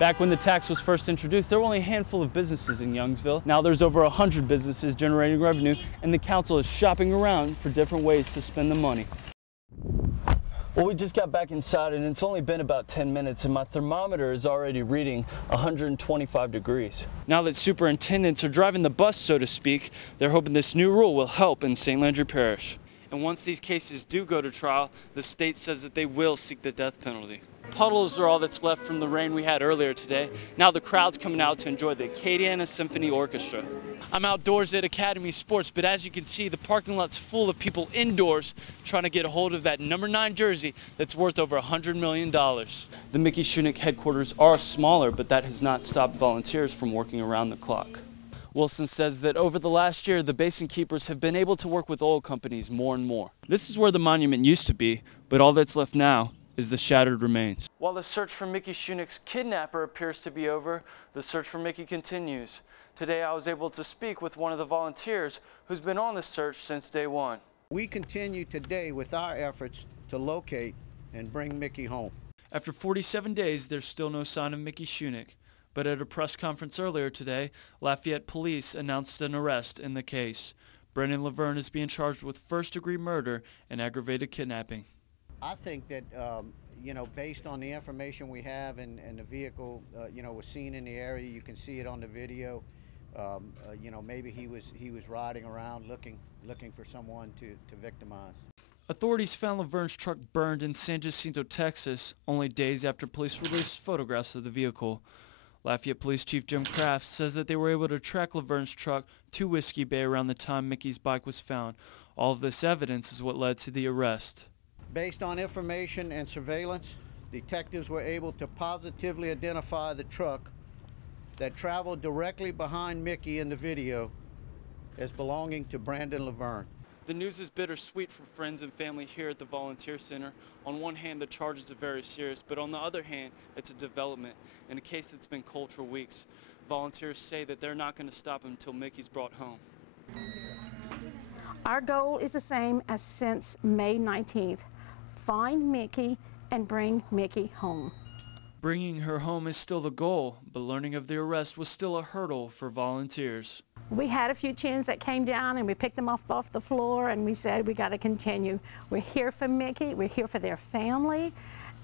Back when the tax was first introduced, there were only a handful of businesses in Youngsville. Now there's over 100 businesses generating revenue, and the council is shopping around for different ways to spend the money. Well, we just got back inside, and it's only been about 10 minutes, and my thermometer is already reading 125 degrees. Now that superintendents are driving the bus, so to speak, they're hoping this new rule will help in St. Landry Parish. And once these cases do go to trial, the state says that they will seek the death penalty. Puddles are all that's left from the rain we had earlier today. Now the crowd's coming out to enjoy the Acadiana Symphony Orchestra. I'm outdoors at Academy Sports, but as you can see, the parking lot's full of people indoors trying to get a hold of that number 9 jersey that's worth over $100 million. The Mickey Shunick headquarters are smaller, but that has not stopped volunteers from working around the clock. Wilson says that over the last year, the basin keepers have been able to work with oil companies more and more. This is where the monument used to be, but all that's left now is the shattered remains. While the search for Mickey Shunick's kidnapper appears to be over, the search for Mickey continues. Today I was able to speak with one of the volunteers who's been on the search since day one. We continue today with our efforts to locate and bring Mickey home. After 47 days, there's still no sign of Mickey Shunick, but at a press conference earlier today, Lafayette police announced an arrest in the case. Brendan Lewellyn is being charged with first-degree murder and aggravated kidnapping. I think that, based on the information we have and the vehicle, was seen in the area, you can see it on the video. Maybe he was riding around looking for someone to victimize. Authorities found Lewellyn's truck burned in San Jacinto, Texas, only days after police released photographs of the vehicle. Lafayette Police Chief Jim Kraft says that they were able to track Lewellyn's truck to Whiskey Bay around the time Mickey's bike was found. All of this evidence is what led to the arrest. Based on information and surveillance, detectives were able to positively identify the truck that traveled directly behind Mickey in the video as belonging to Brandon Lewellyn. The news is bittersweet for friends and family here at the Volunteer Center. On one hand, the charges are very serious, but on the other hand, it's a development in a case that's been cold for weeks. Volunteers say that they're not going to stop until Mickey's brought home. Our goal is the same as since May 19th. Find Mickey and bring Mickey home. Bringing her home is still the goal, but learning of the arrest was still a hurdle for volunteers. We had a few chins that came down and we picked them off the floor and we said we got to continue. We're here for Mickey, we're here for their family,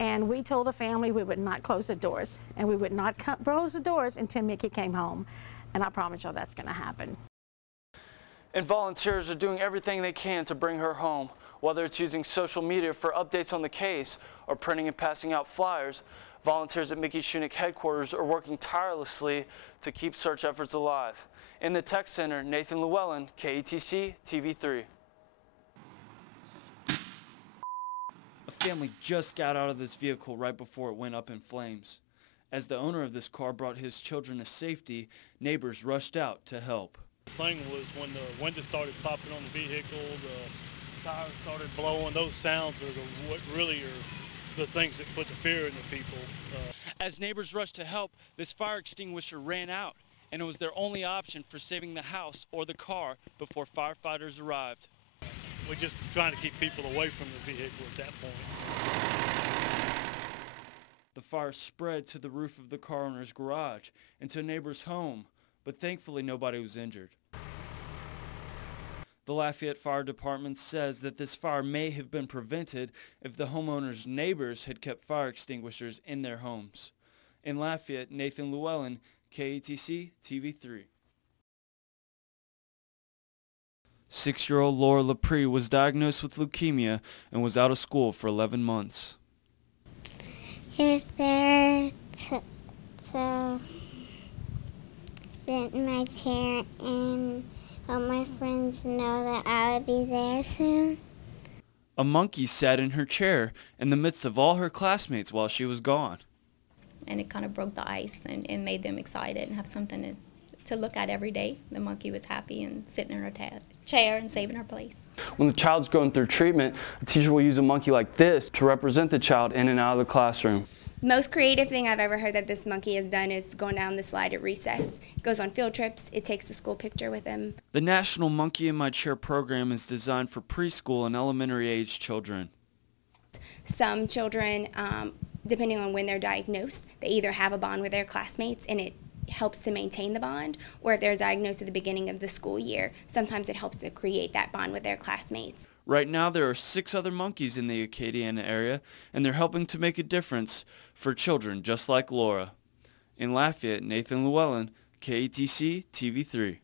and we told the family we would not close the doors and we would not close the doors until Mickey came home. And I promise you that's going to happen. And volunteers are doing everything they can to bring her home, whether it's using social media for updates on the case or printing and passing out flyers. Volunteers at Mickey Shunick headquarters are working tirelessly to keep search efforts alive. In the tech center, Nathan Lewellyn, KATC TV3. A family just got out of this vehicle right before it went up in flames. As the owner of this car brought his children to safety, neighbors rushed out to help. The thing was when the windows started popping on the vehicle, the tires started blowing. Those sounds are what really are the things that put the fear in the people. As neighbors rushed to help, this fire extinguisher ran out, and it was their only option for saving the house or the car before firefighters arrived. We're just trying to keep people away from the vehicle at that point. The fire spread to the roof of the car owner's garage and to a neighbor's home, but thankfully nobody was injured. The Lafayette Fire Department says that this fire may have been prevented if the homeowner's neighbors had kept fire extinguishers in their homes. In Lafayette, Nathan Lewellyn, KATC TV3. 6-year-old Laura Lepre was diagnosed with leukemia and was out of school for 11 months. He was there to sit in my chair and let my friends know that I would be there soon. A monkey sat in her chair in the midst of all her classmates while she was gone. And it kind of broke the ice and made them excited and have something to look at every day. The monkey was happy and sitting in her chair and saving her place. When the child's going through treatment, a teacher will use a monkey like this to represent the child in and out of the classroom. Most creative thing I've ever heard that this monkey has done is going down the slide at recess. It goes on field trips. It takes a school picture with him. The National Monkey in My Chair program is designed for preschool and elementary age children. Some children depending on when they're diagnosed, they either have a bond with their classmates and it helps to maintain the bond, or if they're diagnosed at the beginning of the school year, sometimes it helps to create that bond with their classmates. Right now, there are 6 other monkeys in the Acadiana area, and they're helping to make a difference for children just like Laura. In Lafayette, Nathan Lewellyn, KATC TV3.